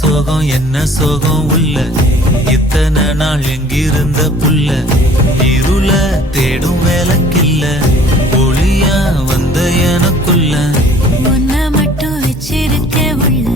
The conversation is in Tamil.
சோகம் என்ன சோகம் உள்ள இத்தனை நாள் எங்கிருந்த புள்ள இருள தேடும் வேலைக்கில்ல ஒளியா வந்த எனக்குள்ள உன்னை மட்டும் வச்சிருக்க உள்ள